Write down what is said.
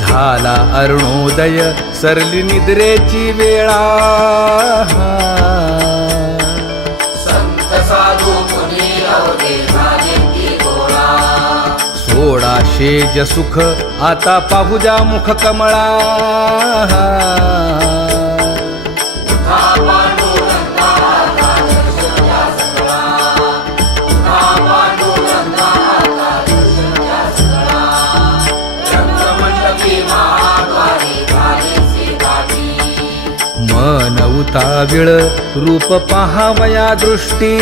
झाला अरुणोदय सरली निद्रेची वेळा संत साधू मुनी अवघे झाले की गोळा सोडा शेज सुख आता पाहू जा मुख कमळा उठा पांडुरंगा आता दर्शन द्या सकळा उठा पांडुरंगा आता दर्शन द्या सकळा रंगमंडपी महाद्वारी झाली सीताची मन उताविळ रूप पहावया दृष्टी